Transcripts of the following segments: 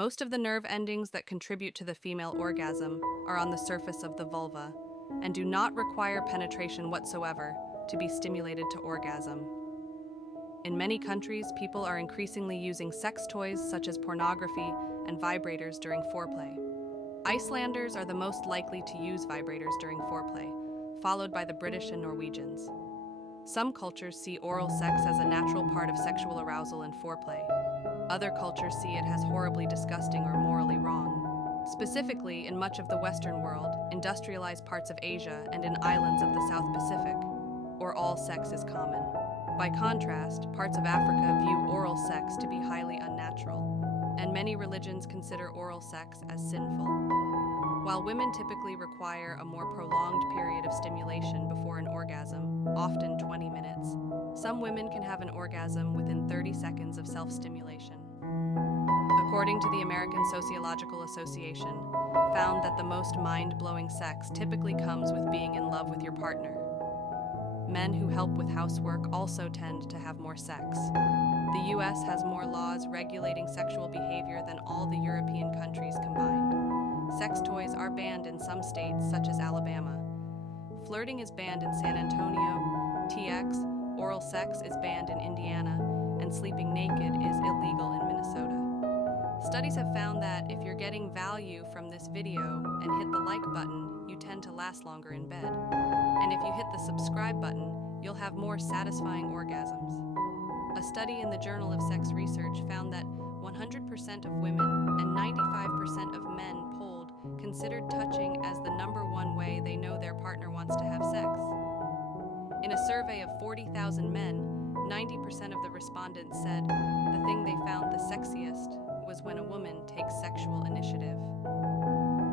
Most of the nerve endings that contribute to the female orgasm are on the surface of the vulva and do not require penetration whatsoever to be stimulated to orgasm. In many countries, people are increasingly using sex toys such as pornography and vibrators during foreplay. Icelanders are the most likely to use vibrators during foreplay, followed by the British and Norwegians. Some cultures see oral sex as a natural part of sexual arousal and foreplay. Other cultures see it as horribly disgusting or morally wrong. Specifically, in much of the Western world, industrialized parts of Asia, and in islands of the South Pacific, oral sex is common. By contrast, parts of Africa view oral sex to be highly unnatural, and many religions consider oral sex as sinful. While women typically require a more prolonged period of stimulation before an orgasm, often 20 minutes, some women can have an orgasm within 30 seconds of self-stimulation. According to the American Sociological Association, found that the most mind-blowing sex typically comes with being in love with your partner. Men who help with housework also tend to have more sex. The US has more laws regulating sexual behavior than all the European countries combined. Sex toys are banned in some states, such as Alabama. Flirting is banned in San Antonio, TX, oral sex is banned in Indiana, and sleeping naked is illegal in Minnesota. Studies have found that if you're getting value from this video and hit the like button, you tend to last longer in bed. And if you hit the subscribe button, you'll have more satisfying orgasms. A study in the Journal of Sex Research found that 100% of women and 95% of men polled considered touching as the #1 way they know their partner wants to have sex. In a survey of 40,000 men, 90% of the respondents said the thing they found the sexiest was when a woman takes sexual initiative.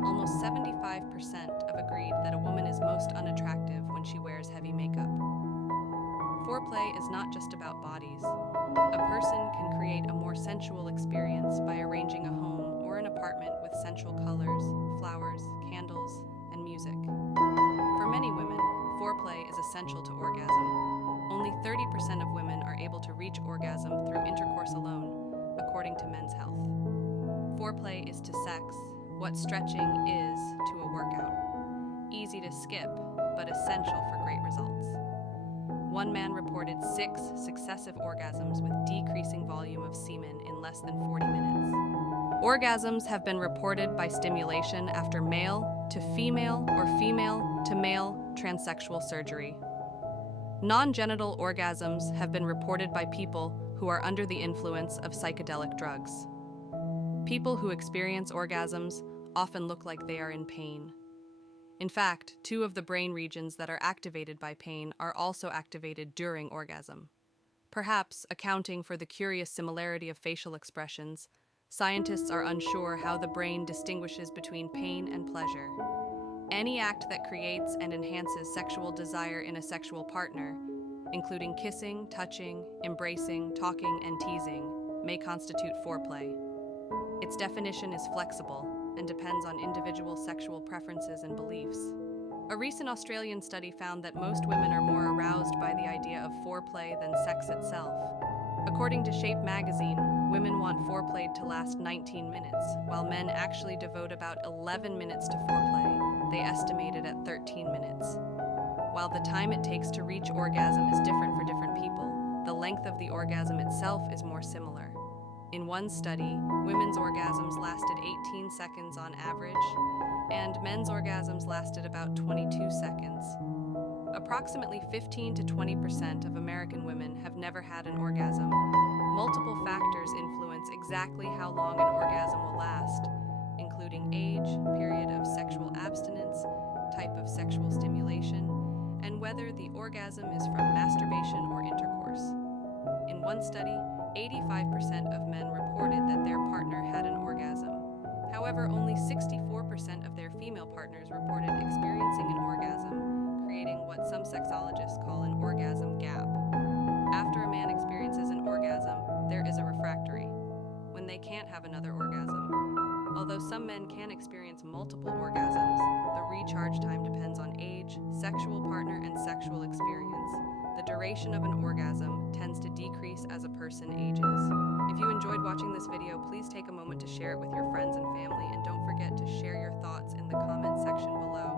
Almost 75% have agreed that a woman is most unattractive when she wears heavy makeup. Foreplay is not just about bodies. A person can create a more sensual experience by arranging a home or an apartment with sensual colors, flowers, candles, and music. For many women, foreplay is essential to orgasm. Only 30% of women are able to reach orgasm through intercourse alone, according to Men's Health. Foreplay is to sex what stretching is to a workout. Easy to skip, but essential for great results. One man reported 6 successive orgasms with decreasing volume of semen in less than 40 minutes. Orgasms have been reported by stimulation after male to female or female to male transsexual surgery. Non-genital orgasms have been reported by people who are under the influence of psychedelic drugs. People who experience orgasms often look like they are in pain. In fact, 2 of the brain regions that are activated by pain are also activated during orgasm. Perhaps accounting for the curious similarity of facial expressions, scientists are unsure how the brain distinguishes between pain and pleasure. Any act that creates and enhances sexual desire in a sexual partner, including kissing, touching, embracing, talking, and teasing, may constitute foreplay. Its definition is flexible and depends on individual sexual preferences and beliefs. A recent Australian study found that most women are more aroused by the idea of foreplay than sex itself. According to Shape magazine, women want foreplay to last 19 minutes, while men actually devote about 11 minutes to foreplay, they estimated at 13 minutes. While the time it takes to reach orgasm is different for different people, the length of the orgasm itself is more similar. In one study, women's orgasms lasted 18 seconds on average, and men's orgasms lasted about 22 seconds. Approximately 15 to 20% of American women have never had an orgasm. Multiple factors influence exactly how long an orgasm will last, including age, period of sexual abstinence, type of sexual stimulation, and whether the orgasm is from masturbation or intercourse. In one study, 85% of men reported that their partner had an orgasm. However, only 64% of their female partners reported experiencing an orgasm, creating what some sexologists call an orgasm gap. After a man experiences an orgasm, there is a refractory, when they can't have another orgasm. Although some men can experience multiple orgasms, the recharge time depends on age, sexual partner, and sexual experience. The duration of an orgasm tends to decrease as a person ages. If you enjoyed watching this video, please take a moment to share it with your friends and family, and don't forget to share your thoughts in the comment section below.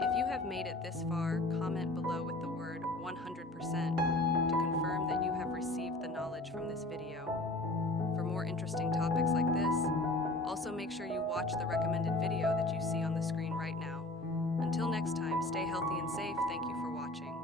If you have made it this far, comment below with the word 100% to confirm that you have received the knowledge from this video. For more interesting topics like this, also make sure you watch the recommended video that you see on the screen right now. Until next time, stay healthy and safe. Thank you for watching.